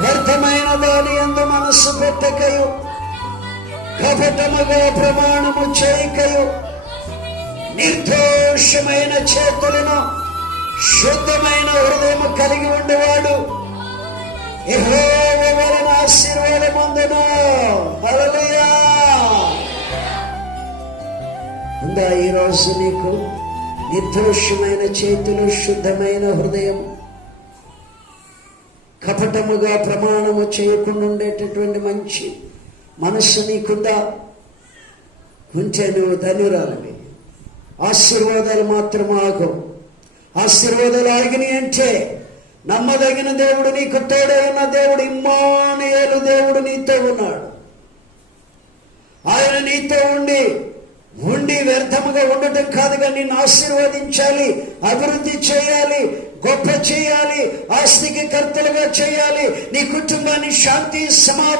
వ్యర్థమైన దాని యందు మనస్సు పెట్టకయు, కపటముగా ప్రమాణము చేయకయు, నిర్దోషమైన చేతులను శుద్ధమైన హృదయం కలిగి ఉండేవాడు యెహోవా వలన ఆశీర్వాదముందును. హల్లెలూయా. ఉందా ఈరోజు నీకు నిర్దోషమైన చేతులు, శుద్ధమైన హృదయం, కపటముగా ప్రమాణము చేయకుండా ఉండేటటువంటి మంచి మనస్సు నీకుందా? ఉంటే నువ్వు ధన్యురాలివి. ఆశీర్వాదాలు మాత్రం ఆగవు. ఆశీర్వాదాలు ఆగినాయి అంటే నమ్మదగిన దేవుడు, నీకు తోడే ఉన్న దేవుడు, ఇమ్మానుయేలు దేవుడు నీతో ఉన్నాడు. ఆయన నీతో ఉండి వ్యర్థముగా ఉండటం కాదుగా, నిన్ను ఆశీర్వదించాలి, అభివృద్ధి చేయాలి, గొప్ప చేయాలి, ఆస్తికి కర్తలుగా చేయాలి, నీ కుటుంబాన్ని శాంతి సమాధానం